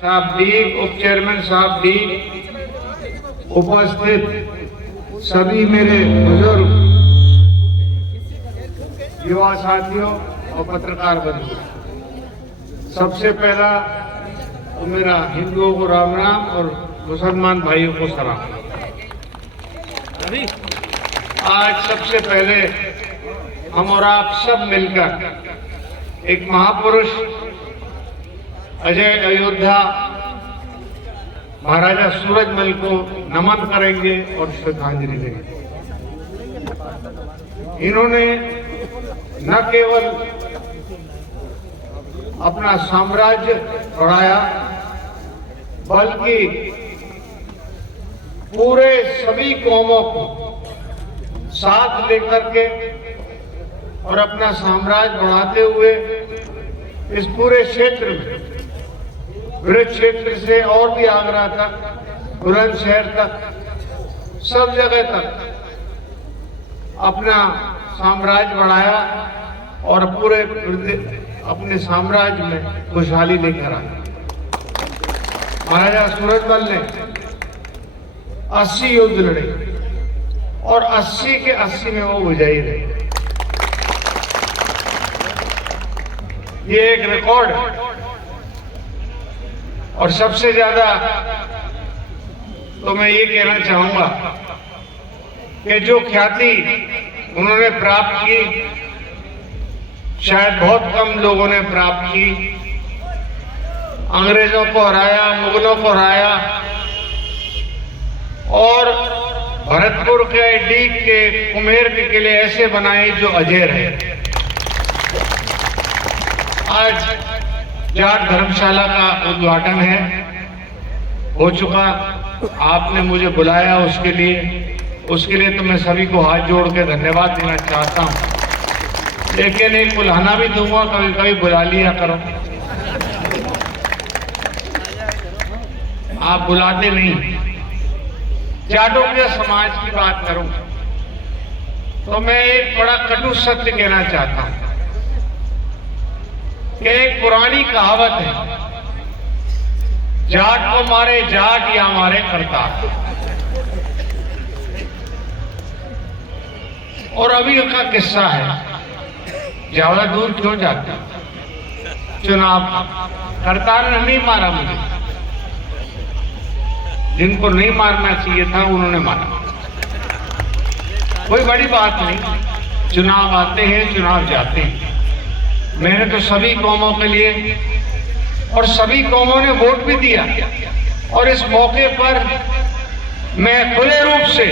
साहब भी, उप चेयरमैन साहब भी, उपस्थित सभी मेरे बुजुर्ग युवा साथियों और पत्रकार बंधु, सबसे पहला तो मेरा हिंदुओं को राम राम और मुसलमान भाइयों को सलाम। आज सबसे पहले हम और आप सब मिलकर एक महापुरुष अजय अयोध्या महाराजा सूरजमल को नमन करेंगे और श्रद्धांजलि देंगे। इन्होंने न केवल अपना साम्राज्य बढ़ाया बल्कि पूरे सभी कौमों को साथ लेकर के और अपना साम्राज्य बढ़ाते हुए इस पूरे क्षेत्र में, ब्रज क्षेत्र से और भी आगरा तक, बुलंदशहर तक, सब जगह तक अपना साम्राज्य बढ़ाया और पूरे अपने साम्राज्य में खुशहाली लेकर आया। महाराजा सूरजमल ने 80 युद्ध लड़े और 80 के 80 में वो विजयी रहे। ये एक रिकॉर्ड है। और सबसे ज्यादा तो मैं ये कहना चाहूंगा कि जो ख्याति उन्होंने प्राप्त की शायद बहुत कम लोगों ने प्राप्त की। अंग्रेजों को हराया, मुगलों को हराया और भरतपुर के डीग के कुम्हेर के किले ऐसे बनाए जो अजय है। आज जाट धर्मशाला का उद्घाटन है, हो चुका। आपने मुझे बुलाया उसके लिए तो मैं सभी को हाथ जोड़ के धन्यवाद देना चाहता हूं। लेकिन एक बुलाना भी दूंगा, कभी कभी बुला लिया करो। आप बुलाते नहीं। जाटों के समाज की बात करूं तो मैं एक बड़ा कटु सत्य कहना चाहता हूं कि एक पुरानी कहावत है, जाट को मारे जाट या मारे करतार। और अभी का किस्सा है, ज्यादा दूर क्यों जाते? चुनाव करतार ने नहीं मारा मुझे, जिनको नहीं मारना चाहिए था उन्होंने मारा। कोई बड़ी बात नहीं, चुनाव आते हैं, चुनाव जाते हैं। मैंने तो सभी कौमों के लिए और सभी कौमों ने वोट भी दिया और इस मौके पर मैं खुले रूप से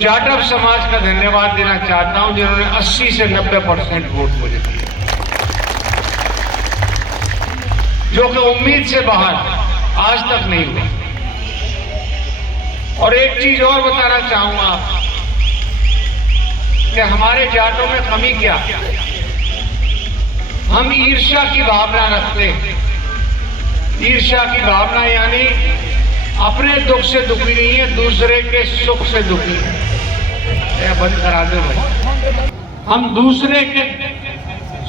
जाटव समाज का धन्यवाद देना चाहता हूं, जिन्होंने 80 से 90% वोट मुझे दिए, जो कि उम्मीद से बाहर आज तक नहीं हुआ। और एक चीज और बताना चाहूंगा कि हमारे जाटों में कमी क्या, हम ईर्ष्या की भावना रखते हैं। ईर्ष्या की भावना यानी अपने दुख से दुखी नहीं है, दूसरे के सुख से दुखी है। बंद करा दो भाई। हम दूसरे के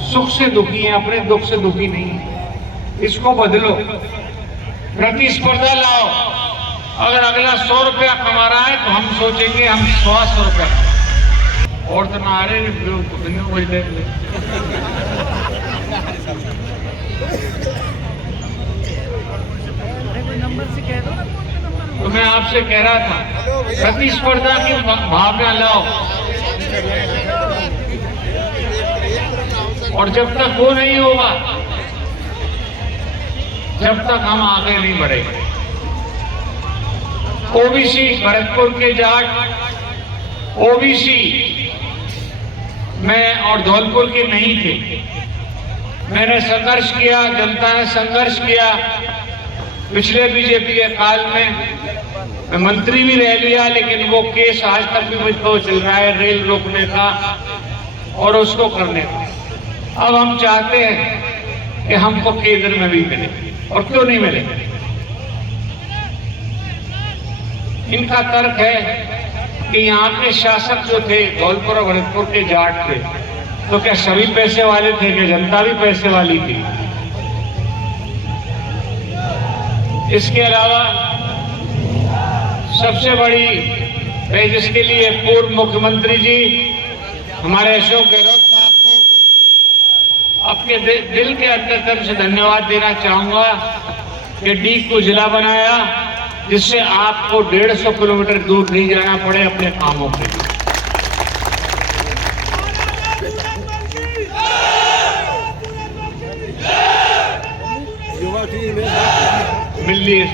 सुख से दुखी हैं, अपने दुख से दुखी नहीं है। इसको बदलो, प्रतिस्पर्धा लाओ। अगर अगला 100 रुपया कमा रहा है तो हम सोचेंगे हम 100 रुपया और तो ना आ रहे तो मैं आपसे कह रहा था, प्रतिस्पर्धा की भावना लाओ। और जब तक वो नहीं होगा, जब तक हम आगे नहीं बढ़ेंगे। ओबीसी, भरतपुर के जाट ओबीसी में और धौलपुर के नहीं थे। मैंने संघर्ष किया, जनता ने संघर्ष किया। पिछले बीजेपी के काल में मैं मंत्री भी रह लिया, लेकिन वो केस आज तक भी मुझको चल रहा है, रेल रोकने का और उसको करने का। अब हम चाहते हैं कि हमको केंद्र में भी मिले, और क्यों नहीं मिले? इनका तर्क है कि यहाँ के शासक जो थे धौलपुर और भरतपुर के जाट थे, तो क्या सभी पैसे वाले थे कि जनता भी पैसे वाली थी? इसके अलावा सबसे बड़ी मैं जिसके लिए पूर्व मुख्यमंत्री जी हमारे अशोक गहलोत साहब को आपके दिल के अंतर्गत से धन्यवाद देना चाहूंगा कि डी को जिला बनाया, जिससे आपको 150 किलोमीटर दूर नहीं जाना पड़े अपने कामों के लिए। मिल लिए